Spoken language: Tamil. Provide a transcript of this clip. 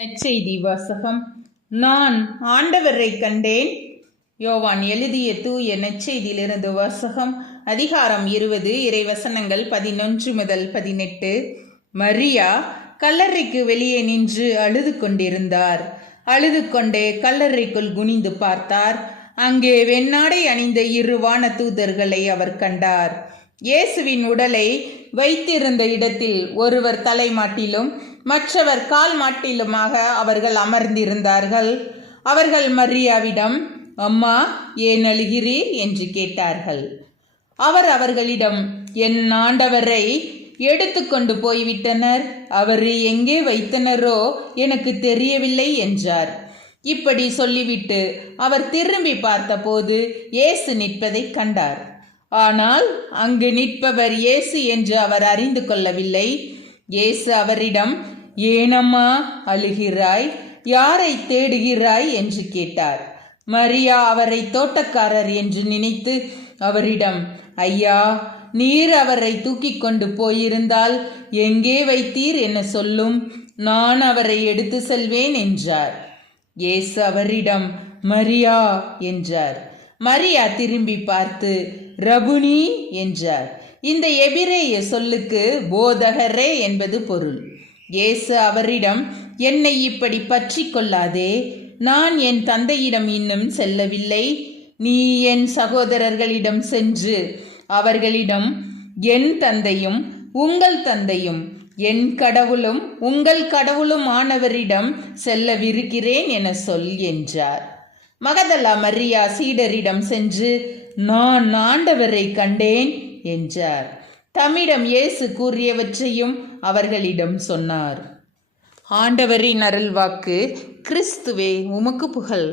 நற்செய்தி வாசகம். நான் ஆண்டவரை கண்டேன். யோவான் எழுதிய தூய நற்செய்தியிலிருந்து வாசகம். அதிகாரம் 20, இறைவசனங்கள் 11 முதல் 18. மரியா கல்லறைக்கு வெளியே நின்று அழுது கொண்டிருந்தார். அழுது கொண்டே கல்லறைக்குள் குனிந்து பார்த்தார். அங்கே வெண்ணாடை அணிந்த 2 வான தூதர்களை அவர் கண்டார். இயேசுவின் உடலை வைத்திருந்த இடத்தில் ஒருவர் தலைமாட்டிலும் மற்றவர் கால் மாட்டிலுமாக அவர்கள் அமர்ந்திருந்தார்கள். அவர்கள் மரியாவிடம், அம்மா, ஏன் அழுகிறீர் என்று கேட்டார்கள். அவர் அவர்களிடம், என் ஆண்டவரை எடுத்துக்கொண்டு போய்விட்டனர். அவர் எங்கே வைத்தனரோ எனக்கு தெரியவில்லை என்றார். இப்படி சொல்லிவிட்டு அவர் திரும்பி பார்த்தபோது இயேசு நிற்பதை கண்டார். ஆனால் அங்கு நிற்பவர் இயேசு என்று அவர் அறிந்து கொள்ளவில்லை. இயேசு அவரிடம், ஏனம்மா அழுகிறாய்? யாரை தேடுகிறாய் என்று கேட்டார். மரியா அவரை தோட்டக்காரர் என்று நினைத்து அவரிடம், ஐயா, நீர் அவரை தூக்கி கொண்டு போயிருந்தால் எங்கே வைத்தீர் என சொல்லும், நான் அவரை எடுத்து செல்வேன் என்றார். இயேசு அவரிடம், மரியா என்றார். மரியா திரும்பி பார்த்து ரபுனி என்றார். இந்த எபிரேய சொல்லுக்கு போதகரே என்பது பொருள். இயேசு அவரிடம், என்னை இப்படி பற்றி கொள்ளாதே, நான் என் தந்தையிடம் இன்னும் செல்லவில்லை. நீ என் சகோதரர்களிடம் சென்று அவர்களிடம், என் தந்தையும் உங்கள் தந்தையும் என் கடவுளும் உங்கள் கடவுளும் ஆனவரிடம் செல்லவிருக்கிறேன் என சொல் என்றார். மகதலா மரியா சீடரிடம் சென்று, நான் ஆண்டவரை கண்டேன் என்றார். தம்மிடம் இயேசு கூறியவற்றையும் அவர்களிடம் சொன்னார். ஆண்டவரின் அருள்வாக்கு. கிறிஸ்துவே உமக்கு புகழ்.